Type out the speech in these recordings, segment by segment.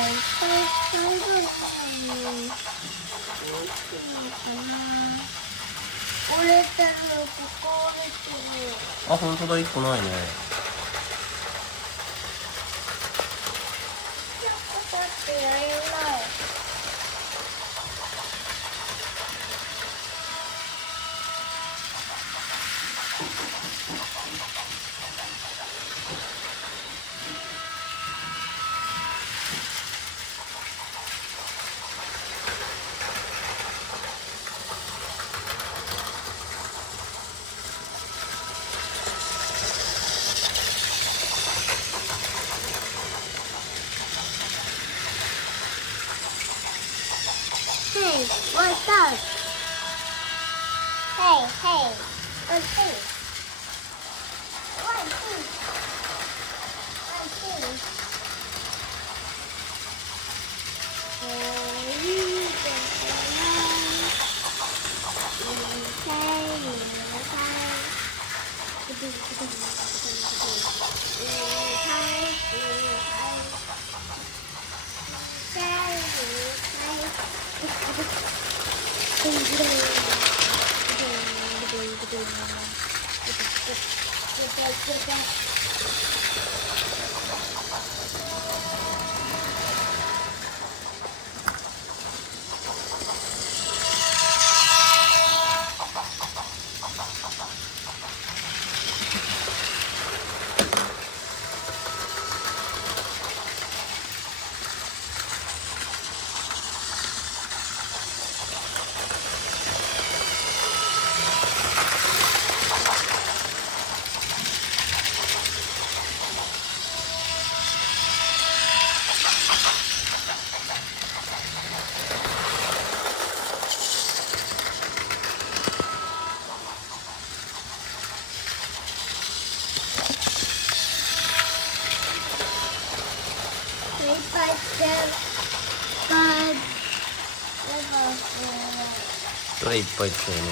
最後にどうするのかな。折れてる、ここ折れてる。あ、本当だ、1個ないね。こうやってやれない。Hey, what's up? Hey, hey, what's this? What's this? What's this? Oh, youどれいっぱい作るの？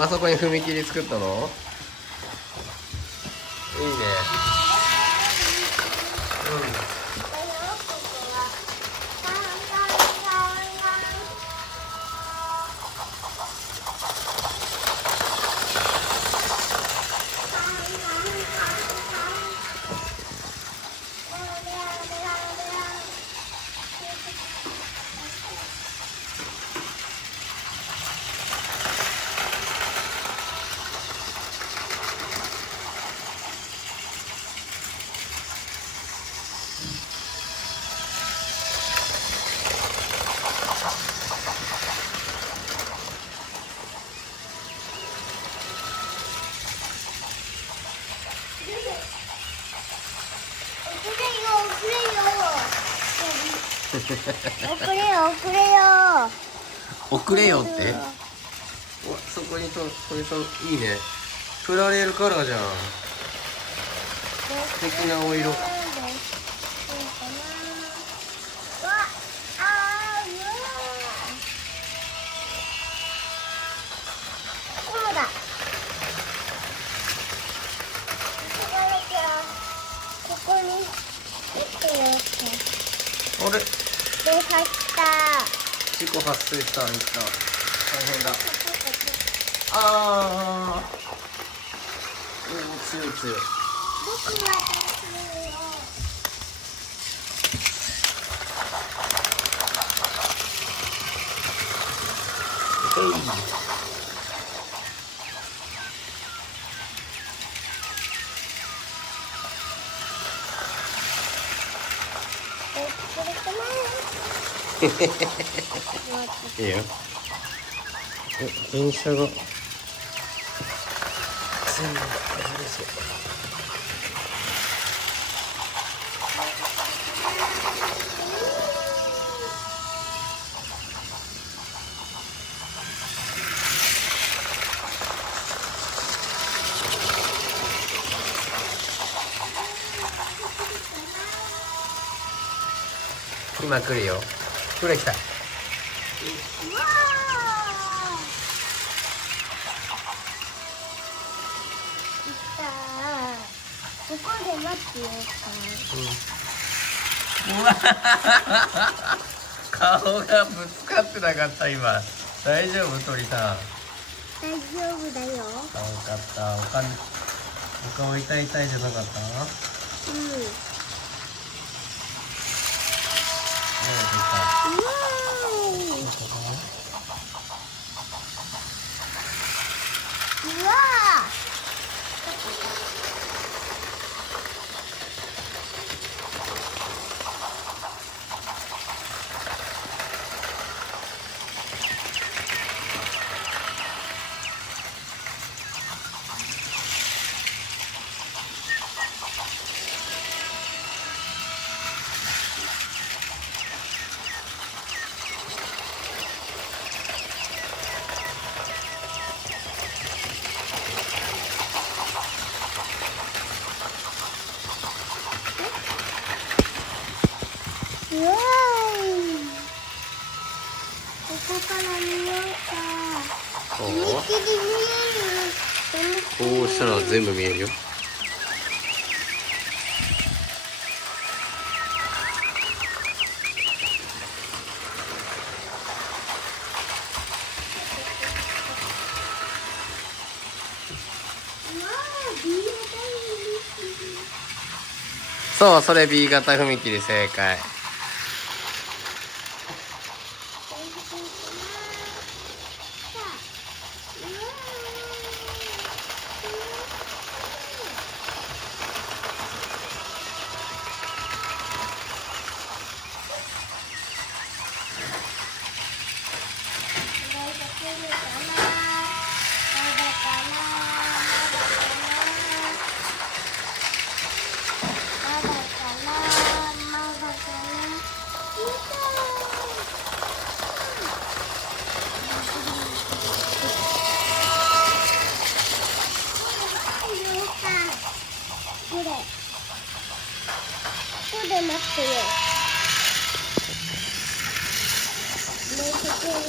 あそこに踏切作ったの？いいね。遅れよ遅れよ。遅れよって。うわ、そこにと鳥さんいいね。プラレールカラーじゃん。素敵なお色。うわあーうわこうだ。ここに行ってよって。あれ、で、走った。事故発生した。大変だ。ああ。強い強い。僕は助けるよ。いいよ。電車が全部崩れそう。今来るよ。これ来た。うわー。ここで待ってようわ顔がぶつかってなかった今。大丈夫鳥さん。大丈夫だよ。よかった。お顔痛いじゃなかった？うん。うわー。うわー。うわー。ここから見ようか。そう？踏切見える。こうしたら全部見えるよ。そう、それ B 型踏切正解。ここで待ってよ。もうここに